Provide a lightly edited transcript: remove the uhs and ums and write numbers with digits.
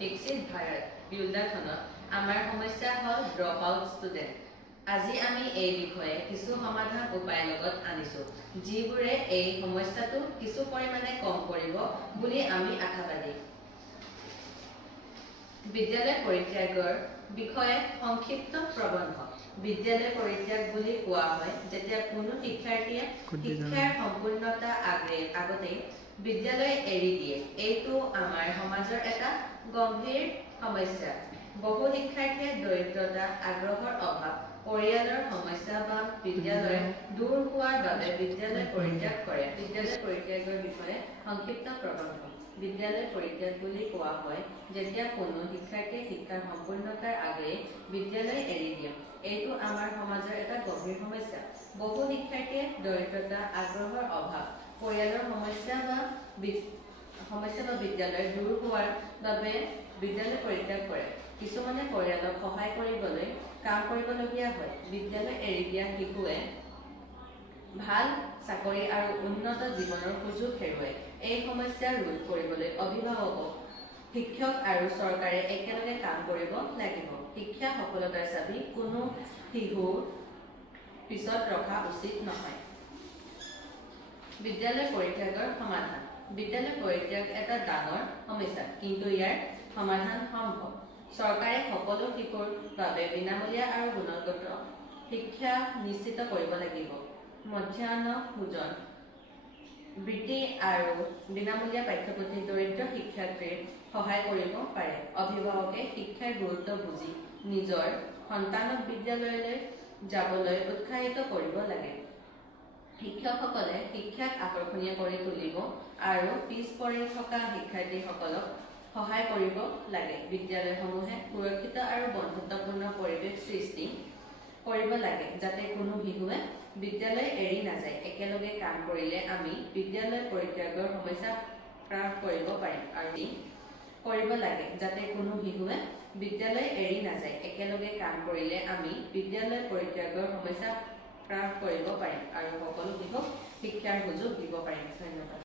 विकसित भारत বিউল্ডাখনত আমাৰ সমস্যা হল ড্ৰপ আউট ষ্টুডেণ্ট। আজি আমি এই বিষয়ে কিছু সমাধান উপায় লগত আনিছো যিবোৰে এই সমস্যাটো কিছু পৰিমাণে কম কৰিব বুলি আমি আশাবাদী। বিদ্যালয় পৰিত্যাগৰ বিষয়ে সংক্ষিপ্ত প্ৰবন্ধ। বিদ্যালয় পৰিত্যাগ বুলি কোৱা হয় যেতিয়া কোনো শিক্ষাৰ্থীয়ে শিক্ষাৰ সম্পূৰ্ণতা আগতে বিদ্যালয় এৰি দিয়ে। এইটো আমাৰ সমাজৰ এটা গম্ভীৰ সমস্যা। বহু শিক্ষাৰ্থীয়ে দৰিদ্ৰতা, আগ্ৰহৰ অভাৱ, পৰিয়ালৰ সমস্যা বা বিদ্যালয় দূৰ হোৱাৰ বাবে বিদ্যালয় পৰিত্যাগ কৰে। বিদ্যালয় পৰিত্যাগৰ বিষয়ে সংক্ষিপ্ত প্ৰবন্ধ। বিদ্যালয় পৰিত্যাগ বুলি কোৱা হয় যেতিয়া কোনো শিক্ষাৰ্থীয়ে শিক্ষাৰ সম্পূৰ্ণতাৰ আগেয়ে বিদ্যালয় এৰি দিয়ে। এইটো আমাৰ সমাজৰ এটা গভীৰ সমস্যা। বহু শিক্ষাৰ্থীয়ে দৰিদ্ৰতা, আগ্ৰহৰ অভাৱ, পৰিয়ালৰ সমস্যা বা বিদ্যালয় দূৰ হোৱাৰ বাবে বিদ্যালয় পৰিত্যাগ কৰে। কিছুমানে পৰিয়ালক সহায় কৰিবলৈ কাম কৰিবলগীয়া হয়। বিদ্যালয় এৰি দিয়া শিশুৱে ভাল চাকৰি আৰু উন্নত জীৱনৰ সুযোগ হেৰুৱায়। এই সমস্যা ৰোধ কৰিবলৈ অভিভাৱক, শিক্ষক আৰু চৰকাৰে একেলগে কাম কৰিব লাগিব। শিক্ষা সফলতাৰ চাবি, কোনো শিশু পিছত ৰখা উচিত নহয়। বিদ্যালয় পৰিত্যাগৰ সমাধান। বিদ্যালয় পৰিত্যাগ এটা ডাঙৰ সমস্যা, কিন্তু ইয়াৰ সমাধান সম্ভৱ। চৰকাৰে সকলো শিশুৰ বাবে বিনামূলীয়া আৰু গুণগত শিক্ষা নিশ্চিত কৰিব লাগিব। মধ্যাহ্ন ভোজন বৃত্তি আৰু বিনামূলীয়া পাঠ্যপুথি দৰিদ্ৰ শিক্ষাৰ্থীৰ সহায় কৰিব পাৰে। অভিভাৱকে শিক্ষাৰ গুৰুত্ব বুজি নিজৰ সন্তানক বিদ্যালয়লৈ যাবলৈ উৎসাহিত কৰিব লাগে। শিক্ষকসকলে শিক্ষাক আকৰ্ষণীয় কৰি তুলিব আৰু পিছ পৰি থকা শিক্ষাৰ্থীসকলক সহায় কৰিব লাগে। বিদ্যালয়সমূহে সুৰক্ষিত আৰু বন্ধুত্বপূৰ্ণ পৰিৱেশ সৃষ্টি কৰিব লাগে যাতে কোনো শিশুৱে বিদ্যালয় এৰি নাযায়। একেলগে কাম কৰিলে আমি বিদ্যালয় পৰিত্যাগৰ সমস্যা হ্ৰাস কৰিব পাৰিম আৰু কৰিব লাগে যাতে কোনো শিশুৱে বিদ্যালয় এৰি নাযায়। একেলগে কাম কৰিলে আমি বিদ্যালয় পৰিত্যাগৰ সমস্যা হ্ৰাস কৰিব পাৰিম আৰু সকলো শিশুক শিক্ষাৰ সুযোগ দিব পাৰিম। ধন্যবাদ।